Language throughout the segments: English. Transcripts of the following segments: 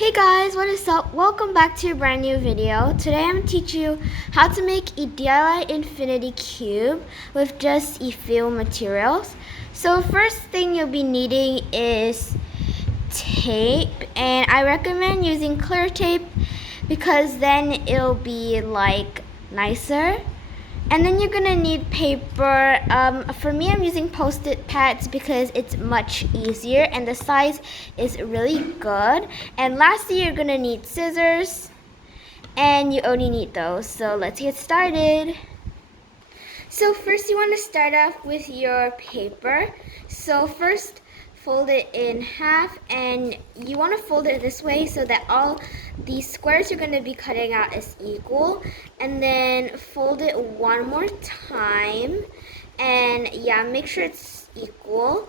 Hey guys, what is up? Welcome back to a brand new video. Today I'm going to teach you how to make a DIY infinity cube with just a few materials. So first thing you'll be needing is tape, and I recommend using clear tape because then it'll be like nicer. And then you're gonna need paper. For me, I'm using Post-it pads because it's much easier and the size is really good. And lastly, you're gonna need scissors, and you only need those. So let's get started. So first you want to start off with your paper. So first fold it in half, and you want to fold it this way so that all the squares you're going to be cutting out is equal. And then fold it one more time, and yeah, make sure it's equal.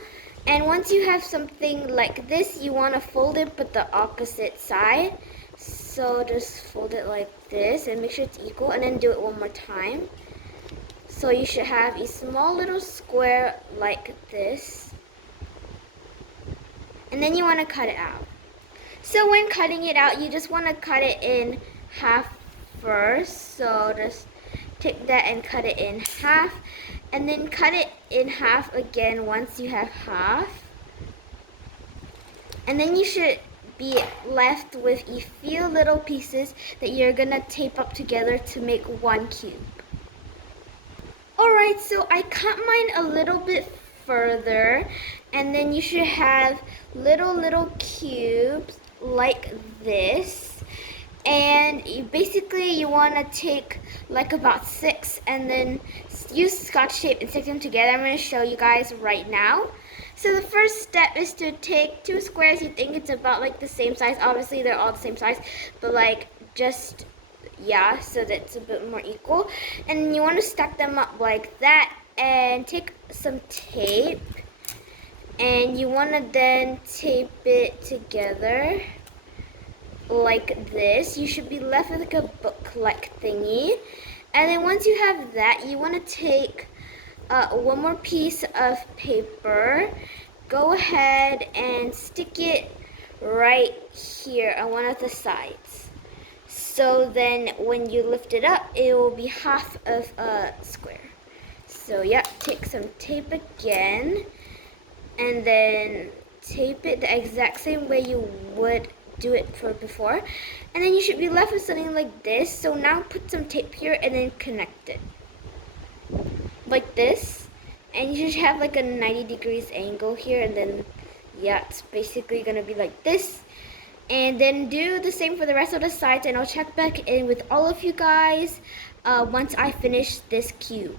And once you have something like this, you want to fold it but the opposite side. So just fold it like this and make sure it's equal, and then do it one more time. So you should have a small little square like this. And then you want to cut it out. So when cutting it out, you just want to cut it in half first. So just take that and cut it in half. And then cut it in half again once you have half. And then you should be left with a few little pieces that you're going to tape up together to make one cube. Alright, so I cut mine a little bit further, and then you should have little cubes like this. And you want to take like about 6 and then use Scotch tape and stick them together. I'm going to show you guys right now. So the first step is to take 2 squares you think it's about like the same size. Obviously they're all the same size, but like just so that's a bit more equal. And you want to stack them up like that, and take some tape, and you want to then tape it together like this. You should be left with like a book-like thingy. And then once you have that, you want to take one more piece of paper. Go ahead and stick it right here on one of the sides. So then when you lift it up, it will be half of a square. So yeah, take some tape again, and then tape it the exact same way you would do it for before. And then you should be left with something like this. So now put some tape here and then connect it. Like this. And you should have like a 90 degrees angle here, and then yeah, it's basically gonna be like this. And then do the same for the rest of the sides, and I'll check back in with all of you guys once I finish this cube.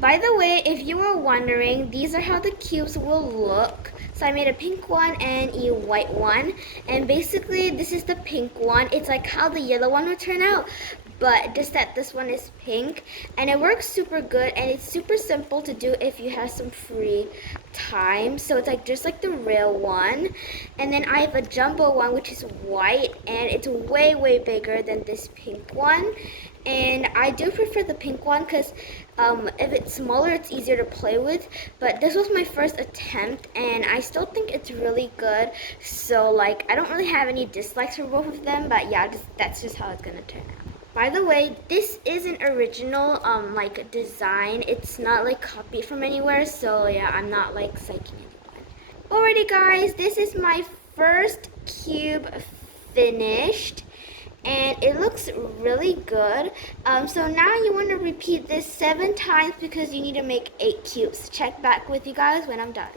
By the way, if you were wondering, these are how the cubes will look. So I made a pink one and a white one, and basically this is the pink one. It's like how the yellow one would turn out, but just that this one is pink, and it works super good, and it's super simple to do if you have some free time. So it's like just like the real one. And then I have a jumbo one which is white, and it's way bigger than this pink one. And I do prefer the pink one because if it's smaller, it's easier to play with. But this was my first attempt, and I still think it's really good. So like, I don't really have any dislikes for both of them, but yeah, that's just how it's gonna turn out. By the way, this is an original like design. It's not like copied from anywhere, so yeah, I'm not like psyching anyone. Alrighty guys, this is my first cube finished, and it looks really good. So now you want to repeat this 7 times because you need to make 8 cubes. Check back with you guys when I'm done.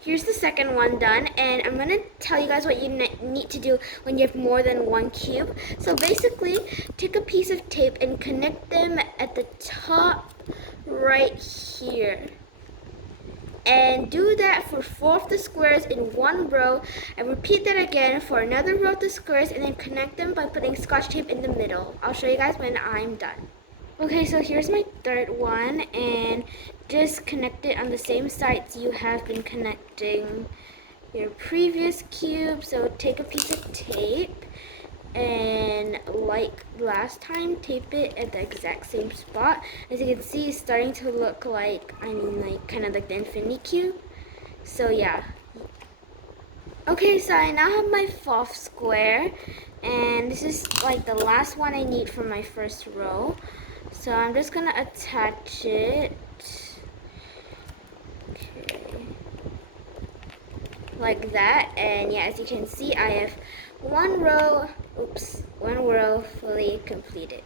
Here's the second one done, and I'm going to tell you guys what you need to do when you have more than 1 cube. So basically, take a piece of tape and connect them at the top right here. And do that for 4 of the squares in one row, and repeat that again for another row of the squares, and then connect them by putting Scotch tape in the middle. I'll show you guys when I'm done. Okay, so here's my third one, and just connect it on the same sides you have been connecting your previous cube. So take a piece of tape, and like last time, tape it at the exact same spot. As you can see, it's starting to look like, kind of like the infinity cube. So yeah, Okay, so I now have my fourth square, and this is like the last one I need for my first row. So I'm just gonna attach it. Okay. Like that, and yeah, as you can see, I have one row fully completed.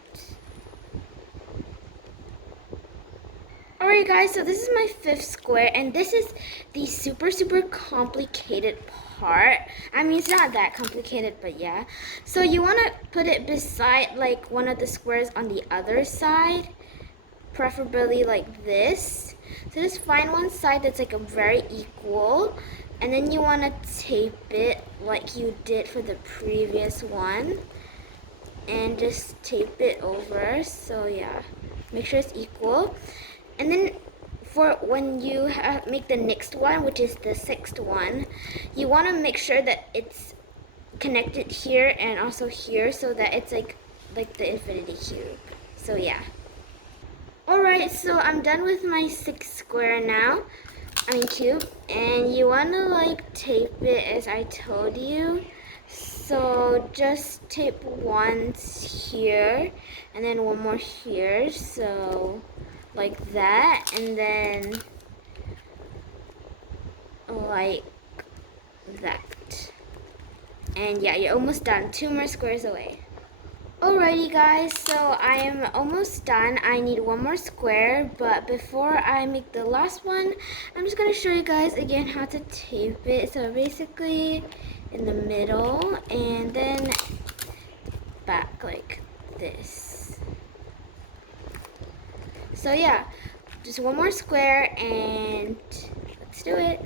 Alright guys, so this is my fifth square, and this is the super complicated part. I mean, it's not that complicated, but yeah. So you want to put it beside like one of the squares on the other side, preferably like this. So just find one side that's like a very equal, and then you want to tape it like you did for the previous one, and just tape it over. So yeah, make sure it's equal. And then for when you make the next one, which is the sixth one, you want to make sure that it's connected here and also here, so that it's like the infinity cube. So yeah. Alright, so I'm done with my sixth square now. I mean cube. And you want to like tape it as I told you. So just tape once here and then one more here. So like that, and then like that. And yeah, you're almost done. 2 more squares away. Alrighty guys, so I am almost done. I need one more square, but before I make the last one, I'm just going to show you guys again how to tape it. So basically in the middle and then back like this. So yeah, just one more square and let's do it.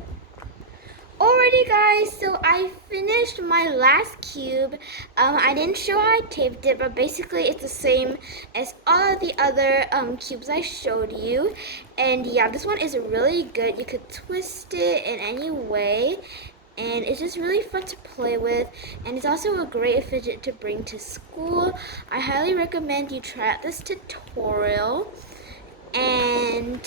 Alrighty guys, so I finished my last cube. I didn't show how I taped it, but basically it's the same as all of the other cubes I showed you. And yeah, this one is really good. You could twist it in any way, and it's just really fun to play with, and it's also a great fidget to bring to school. I highly recommend you try out this tutorial. And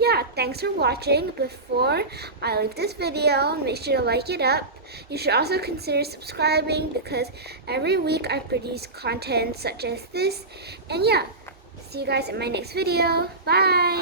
yeah, thanks for watching. Before I leave this video, make sure to like it up. You should also consider subscribing, because every week I produce content such as this. And yeah, see you guys in my next video. Bye!